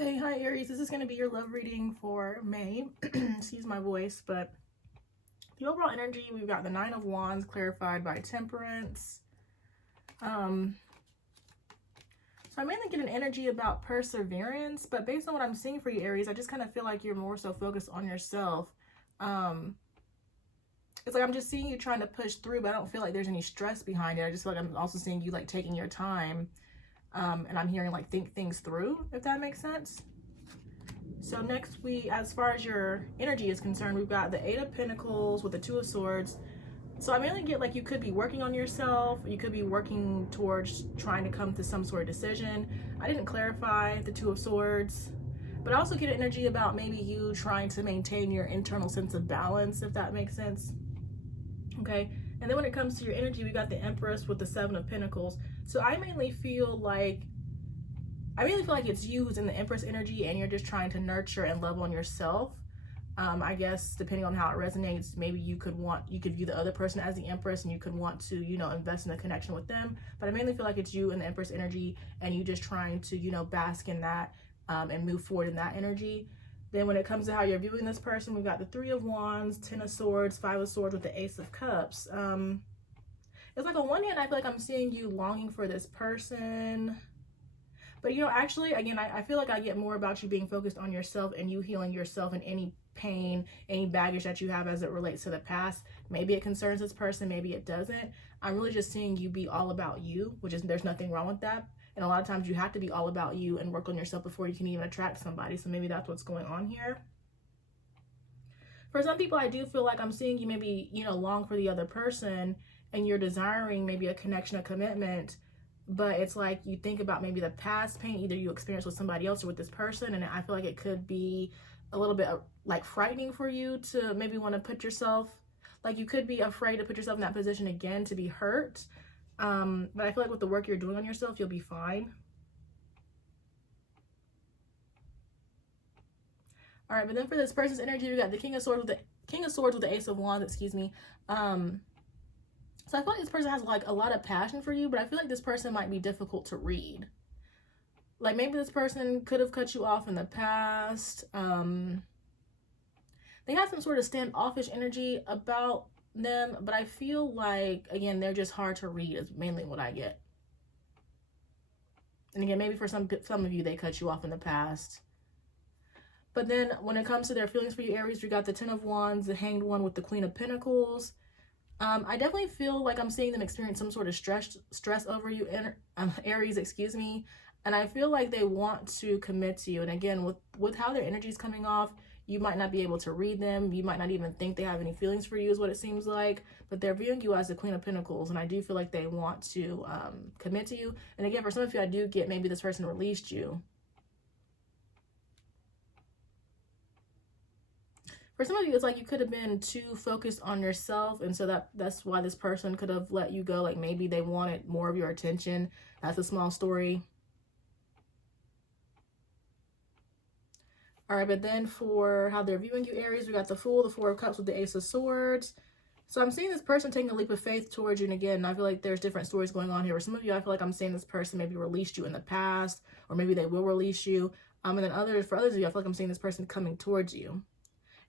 Okay, hi Aries. This is going to be your love reading for May. Excuse my voice, but the overall energy, we've got the Nine of Wands clarified by Temperance. So I mainly get an energy about perseverance, but based on what I'm seeing for you, Aries, I just kind of feel like you're more so focused on yourself. It's like I'm just seeing you trying to push through, but I don't feel like there's any stress behind it. I just feel like I'm also seeing you like taking your time. And I'm hearing like think things through, if that makes sense. So next as far as your energy is concerned, we've got the Eight of Pentacles with the Two of Swords. So I mainly get like you could be working on yourself. You could be working towards trying to come to some sort of decision. I didn't clarify the Two of Swords, but I also get an energy about maybe you trying to maintain your internal sense of balance, if that makes sense. Okay. And then when it comes to your energy, we got the Empress with the Seven of Pentacles. So I mainly feel like it's you who's in the Empress energy, and you're just trying to nurture and love on yourself. I guess depending on how it resonates, maybe you could view the other person as the Empress, and you could want to, invest in a connection with them. But I mainly feel like it's you in the Empress energy, and you just trying to, bask in that and move forward in that energy. Then when it comes to how you're viewing this person, we've got the Three of Wands, Ten of Swords, Five of Swords with the Ace of Cups. It's like on one hand, I feel like I'm seeing you longing for this person. But, actually, again, I feel like I get more about you being focused on yourself and you healing yourself and any pain, any baggage that you have as it relates to the past. Maybe it concerns this person, maybe it doesn't. I'm really just seeing you be all about you, there's nothing wrong with that. And a lot of times you have to be all about you and work on yourself before you can even attract somebody. So maybe that's what's going on here. For some people, I do feel like I'm seeing you maybe, long for the other person and you're desiring maybe a connection, a commitment, but it's like you think about maybe the past pain either you experienced with somebody else or with this person, and I feel like it could be a little bit like frightening for you to maybe want to put yourself, like you could be afraid to put yourself in that position again to be hurt. But I feel like with the work you're doing on yourself, you'll be fine. All right, but then for this person's energy, we got the King of Swords with the Ace of Wands, excuse me. So I feel like this person has like a lot of passion for you, but I feel like this person might be difficult to read. Like maybe this person could have cut you off in the past. They have some sort of standoffish energy about them, but I feel like, again, they're just hard to read is mainly what I get. And again, maybe for some of you, they cut you off in the past. But then when it comes to their feelings for you, Aries, we got the Ten of Wands, the Hanged One with the Queen of Pentacles. I definitely feel like I'm seeing them experience some sort of stress over you, Aries, excuse me. And I feel like they want to commit to you. And again, with how their energy is coming off, you might not be able to read them. You might not even think they have any feelings for you is what it seems like. But they're viewing you as the Queen of Pentacles. And I do feel like they want to commit to you. And again, for some of you, I do get maybe this person released you. For some of you, it's like you could have been too focused on yourself, and so that's why this person could have let you go. Like maybe they wanted more of your attention. That's a small story. All right, but then for how they're viewing you, Aries, we got the Fool, the Four of Cups with the Ace of Swords. So I'm seeing this person taking a leap of faith towards you, and again, I feel like there's different stories going on here. For some of you, I feel like I'm seeing this person maybe released you in the past, or maybe they will release you. And then for others of you, I feel like I'm seeing this person coming towards you.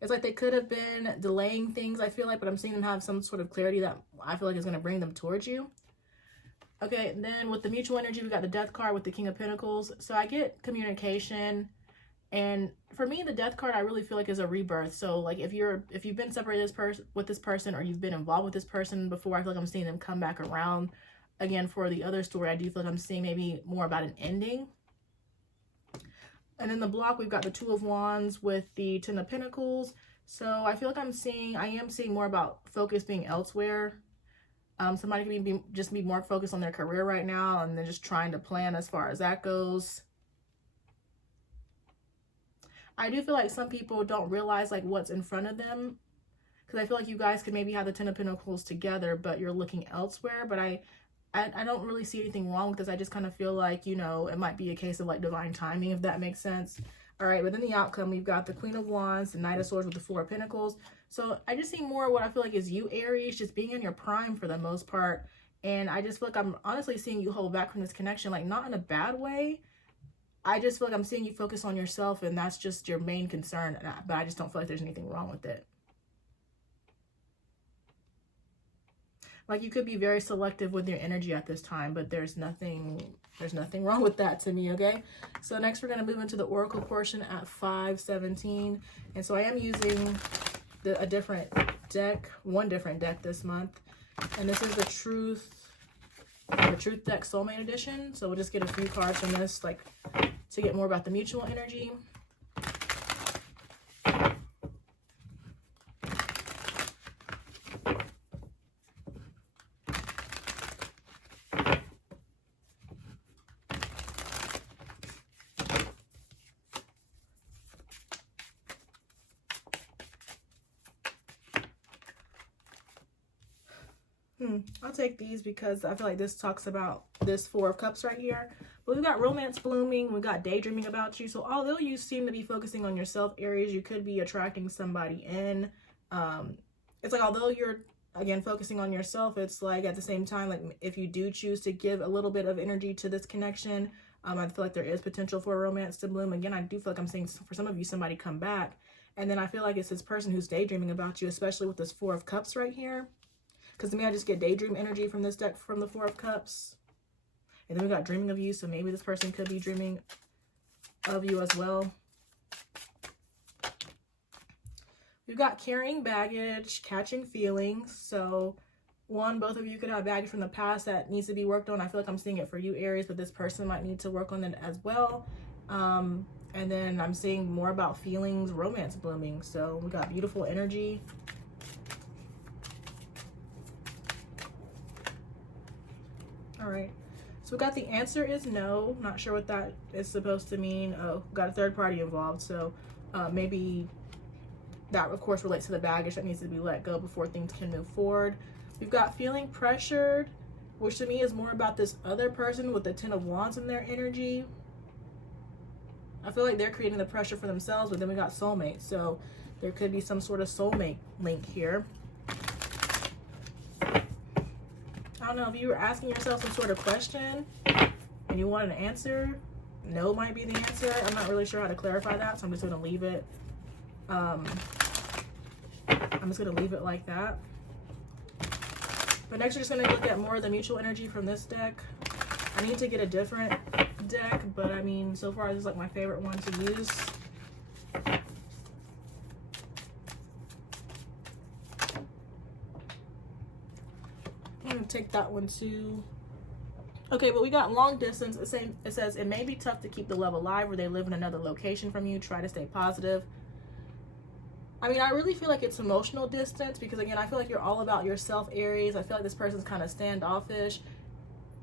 It's like they could have been delaying things, I feel like, but I'm seeing them have some sort of clarity that I feel like is going to bring them towards you. Okay, and then with the mutual energy, we got the Death card with the King of Pentacles. So I get communication. And for me, the Death card, I really feel like is a rebirth. So like if you've been separated with this person, or you've been involved with this person before, I feel like I'm seeing them come back around. Again, for the other story, I do feel like I'm seeing maybe more about an ending. And in the block, we've got the Two of Wands with the Ten of Pentacles. So I feel like I am seeing more about focus being elsewhere. Somebody can just be more focused on their career right now, and then just trying to plan as far as that goes. I do feel like some people don't realize like what's in front of them, because I feel like you guys could maybe have the Ten of Pentacles together, but you're looking elsewhere. But I don't really see anything wrong with this. I just kind of feel like, it might be a case of like divine timing, if that makes sense. All right, but then the outcome, we've got the Queen of Wands, the Knight of Swords with the Four of Pentacles. So I just see more what I feel like is you, Aries, just being in your prime for the most part. And I just feel like I'm honestly seeing you hold back from this connection, like not in a bad way, I just feel like I'm seeing you focus on yourself, and that's just your main concern, but I just don't feel like there's anything wrong with it. Like, you could be very selective with your energy at this time, but there's nothing wrong with that to me, okay? So next we're going to move into the oracle portion at 5:17. And so I am using a different deck, one different deck this month. And this is the Truth deck Soulmate Edition. So we'll just get a few cards from this, like, to get more about the mutual energy. I'll take these because I feel like this talks about this Four of Cups right here. But we've got romance blooming. We've got daydreaming about you. So although you seem to be focusing on yourself, Aries, you could be attracting somebody in. It's like, although you're, again, focusing on yourself, it's like at the same time, like if you do choose to give a little bit of energy to this connection, I feel like there is potential for romance to bloom. Again, I do feel like I'm seeing, for some of you, somebody come back. And then I feel like it's this person who's daydreaming about you, especially with this Four of Cups right here. Because to me, I just get daydream energy from this deck, from the Four of Cups. And then we got dreaming of you, so maybe this person could be dreaming of you as well. We've got carrying baggage, catching feelings. So both of you could have baggage from the past that needs to be worked on. I feel like I'm seeing it for you, Aries, but this person might need to work on it as well. And then I'm seeing more about feelings, romance blooming. So we got beautiful energy. All right, so we got the answer is no. Not sure what that is supposed to mean. Oh, got a third party involved. So maybe that, of course, relates to the baggage that needs to be let go before things can move forward. We've got feeling pressured, which to me is more about this other person with the Ten of Wands in their energy. I feel like they're creating the pressure for themselves, but then we got soulmate. So there could be some sort of soulmate link here. I don't know, if you were asking yourself some sort of question and you wanted an answer, no might be the answer. I'm not really sure how to clarify that, so I'm just going to leave it. I'm just going to leave it like that. But next, we're just going to look at more of the mutual energy from this deck. I need to get a different deck, but I mean, so far this is like my favorite one to use. Take that one too. Okay, but we got long distance. It says it may be tough to keep the love alive where they live in another location from you. Try to stay positive. I mean, I really feel like it's emotional distance because, again, I feel like you're all about yourself, Aries. I feel like this person's kind of standoffish.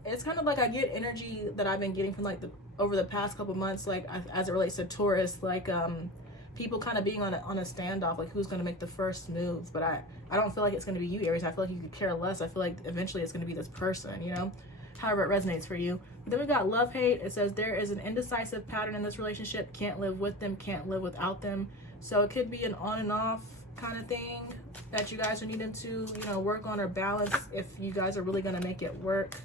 It's kind of like I get energy that I've been getting from like over the past couple months, like as it relates to Taurus, like people kind of being on a standoff, like who's going to make the first move. But I don't feel like it's going to be you, Aries. I feel like you could care less. I feel like eventually it's going to be this person, you know, however it resonates for you. But then we got love hate. It says there is an indecisive pattern in this relationship. Can't live with them, can't live without them. So it could be an on and off kind of thing that you guys are needing to, you know, work on or balance if you guys are really going to make it work.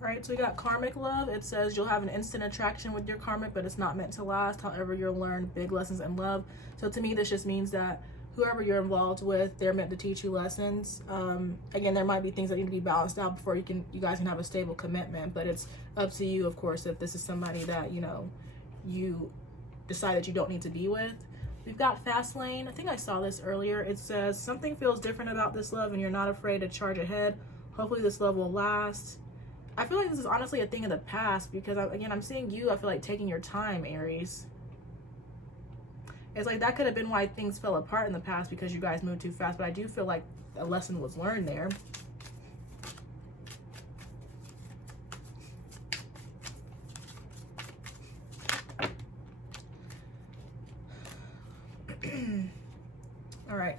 Right, so we got karmic love. It says you'll have an instant attraction with your karmic, but it's not meant to last. However, you'll learn big lessons in love. So to me, this just means that whoever you're involved with, they're meant to teach you lessons. Again, there might be things that need to be balanced out before you guys can have a stable commitment, but it's up to you, of course, if this is somebody that, you know, you decide that you don't need to be with. We've got fast lane. I think I saw this earlier. It says something feels different about this love and you're not afraid to charge ahead. Hopefully this love will last. I feel like this is honestly a thing of the past because, again, I'm seeing you, I feel like, taking your time, Aries. It's like that could have been why things fell apart in the past because you guys moved too fast, but I do feel like a lesson was learned there. All right.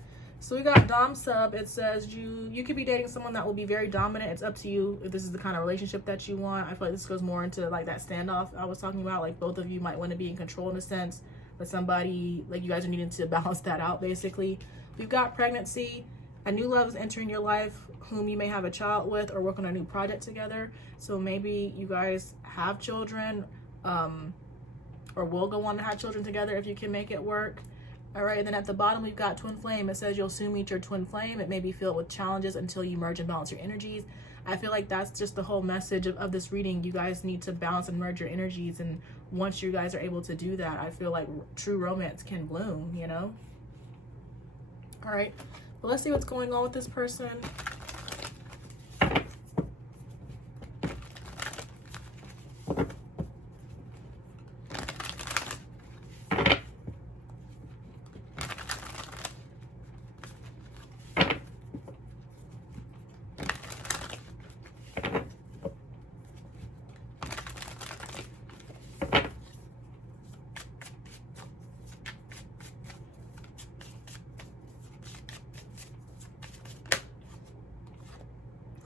So we got Dom Sub. It says you could be dating someone that will be very dominant. It's up to you if this is the kind of relationship that you want. I feel like this goes more into like that standoff I was talking about. Like both of you might want to be in control in a sense, but somebody, like you guys are needing to balance that out basically. We've got pregnancy. A new love is entering your life whom you may have a child with or work on a new project together. So maybe you guys have children or will go on to have children together if you can make it work. All right, and then at the bottom we've got twin flame. It says you'll soon meet your twin flame. It may be filled with challenges until you merge and balance your energies. I feel like that's just the whole message of this reading. You guys need to balance and merge your energies, and once you guys are able to do that, I feel like true romance can bloom, you know? All right, well, let's see what's going on with this person.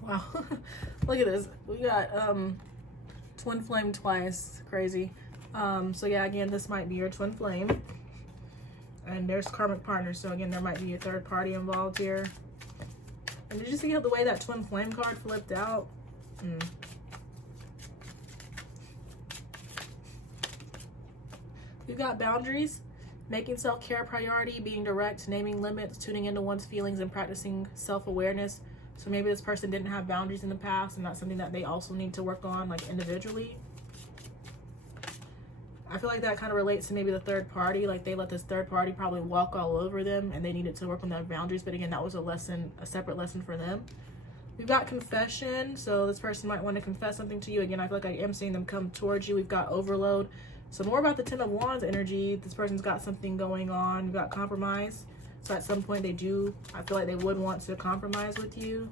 Wow, look at this. We got twin flame twice. Crazy. So yeah, again, this might be your twin flame. And there's karmic partners. So again, there might be a third party involved here. And did you see how the way that twin flame card flipped out? We've got boundaries, making self-care a priority, being direct, naming limits, tuning into one's feelings, and practicing self-awareness. So maybe this person didn't have boundaries in the past, and that's something that they also need to work on, like individually. I feel like that kind of relates to maybe the third party. Like they let this third party probably walk all over them, and they needed to work on their boundaries. But again, that was a lesson, a separate lesson for them. We've got confession. So this person might want to confess something to you. Again, I feel like I am seeing them come towards you. We've got overload. So more about the Ten of Wands energy. This person's got something going on. We've got compromise. So at some point I feel like they would want to compromise with you.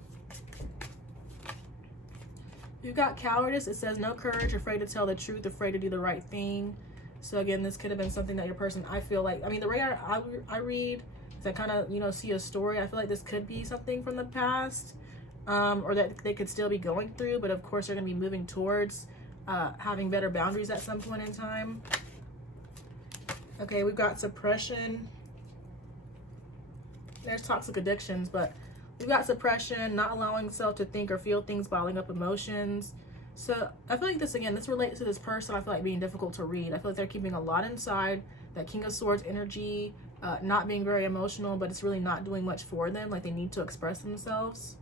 We've got cowardice. It says no courage, afraid to tell the truth, afraid to do the right thing. So again, this could have been something that your person, I feel like, I mean, the way I read is I kind of, you know, see a story. I feel like this could be something from the past or that they could still be going through. But of course, they're going to be moving towards having better boundaries at some point in time. Okay, we've got suppression. There's toxic addictions, but we've got suppression, not allowing self to think or feel things, bottling up emotions. So I feel like this, again, this relates to this person. I feel like being difficult to read. I feel like they're keeping a lot inside. That King of Swords energy, not being very emotional, but it's really not doing much for them. Like they need to express themselves.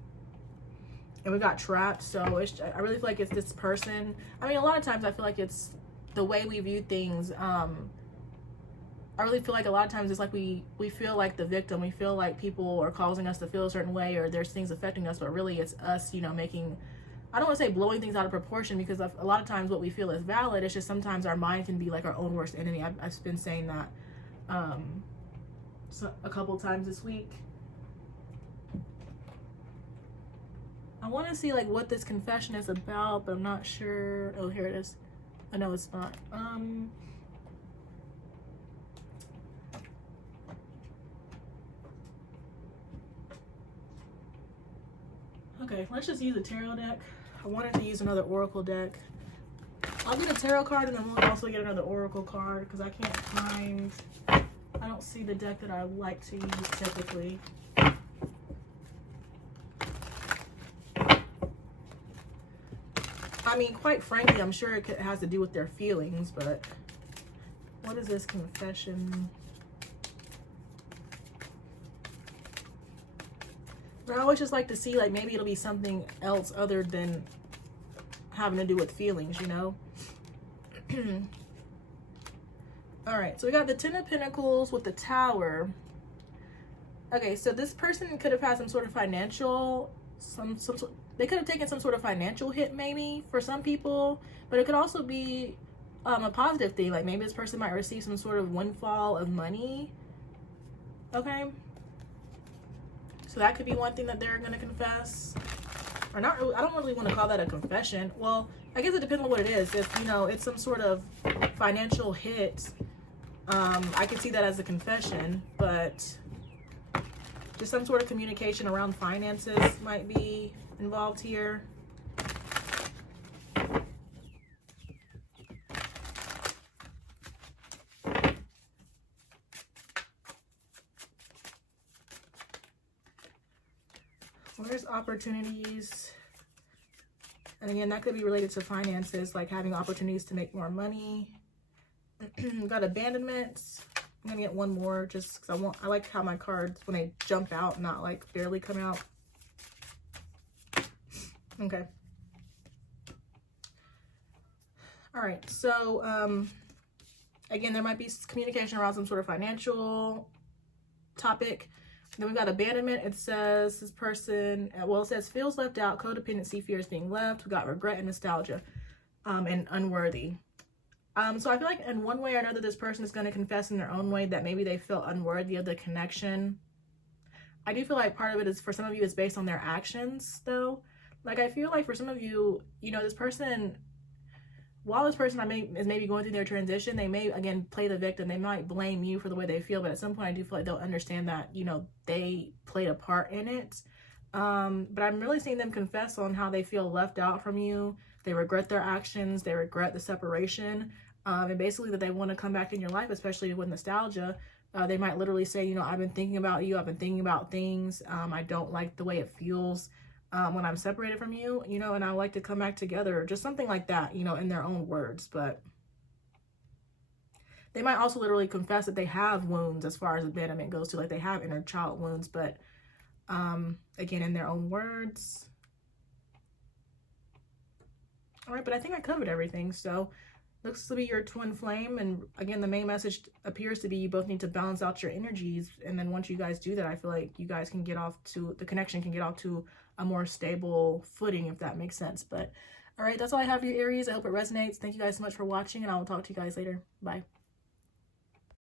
And we got trapped. So I really feel like it's this person. I mean, a lot of times I feel like it's the way we view things. I really feel like a lot of times it's like we feel like the victim. We feel like people are causing us to feel a certain way, or there's things affecting us, but really it's us, you know, making, I don't want to say blowing things out of proportion, because a lot of times what we feel is valid. It's just sometimes our mind can be like our own worst enemy. I've been saying that so a couple times this week. I want to see like what this confession is about, but I'm not sure. Oh, here it is. I know it's not. Okay, let's just use a tarot deck. I wanted to use another oracle deck. I'll get a tarot card and then we'll also get another oracle card, because I can't find, I don't see the deck that I like to use typically. I mean, quite frankly, I'm sure it has to do with their feelings, but what is this confession? I always just like to see, like, maybe it'll be something else other than having to do with feelings, you know? All right, so we got the Ten of Pentacles with the Tower. Okay, so this person could have had some sort of financial, they could have taken some sort of financial hit maybe for some people, but it could also be a positive thing. Like maybe this person might receive some sort of windfall of money. Okay. So that could be one thing that they're going to confess. Or not really, I don't really want to call that a confession. Well, I guess it depends on what it is. If, you know, it's some sort of financial hit, I could see that as a confession. But Just some sort of communication around finances might be involved here. Well, there's opportunities. And again, that could be related to finances, like having opportunities to make more money. Got abandonments. I'm gonna get one more just because I like how my cards, when they jump out, not like barely come out. Okay. All right, so again, there might be communication around some sort of financial topic. Then we've got abandonment. It says this person, well, it says feels left out, codependency, fears being left. We got regret and nostalgia, and unworthy. So I feel like in one way or another, this person is going to confess in their own way that maybe they feel unworthy of the connection. I do feel like part of it is, for some of you, it's based on their actions, though. Like, I feel like for some of you, you know, this person, while this person is maybe going through their transition, they may, again, play the victim. They might blame you for the way they feel, but at some point I do feel like they'll understand that, you know, they played a part in it. But I'm really seeing them confess on how they feel left out from you. They regret their actions. They regret the separation. And basically that they want to come back in your life, especially with nostalgia. They might literally say, you know, I've been thinking about you. I've been thinking about things. I don't like the way it feels when I'm separated from you, you know, and I like to come back together, just something like that, you know, in their own words. But they might also literally confess that they have wounds as far as abandonment goes, to like they have inner child wounds, but again, in their own words. All right, but I think I covered everything. So looks to be your twin flame, and again, the main message appears to be you both need to balance out your energies, and then once you guys do that, I feel like you guys can get off to, the connection can get off to a more stable footing, if that makes sense. But all right, that's all I have for you, Aries. I hope it resonates. Thank you guys so much for watching, and I will talk to you guys later. Bye.